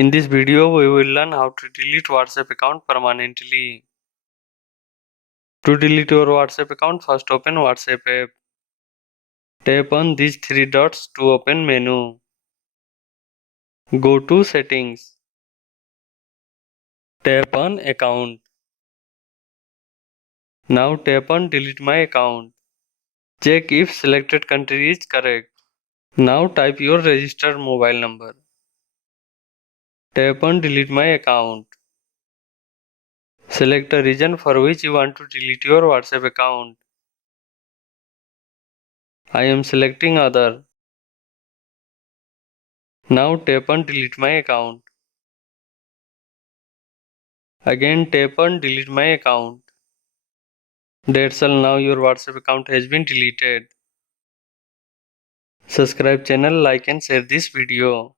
In this video, we will learn how to delete WhatsApp account permanently. To delete your WhatsApp account, first open WhatsApp app. Tap on these three dots to open menu. Go to settings. Tap on account. Now tap on delete my account. Check if selected country is correct. Now type your registered mobile number. Tap on delete my account. Select a region for which you want to delete your WhatsApp account. I am selecting other. Now tap on delete my account. Again tap on delete my account. That's all, now your WhatsApp account has been deleted. Subscribe channel, like and share this video.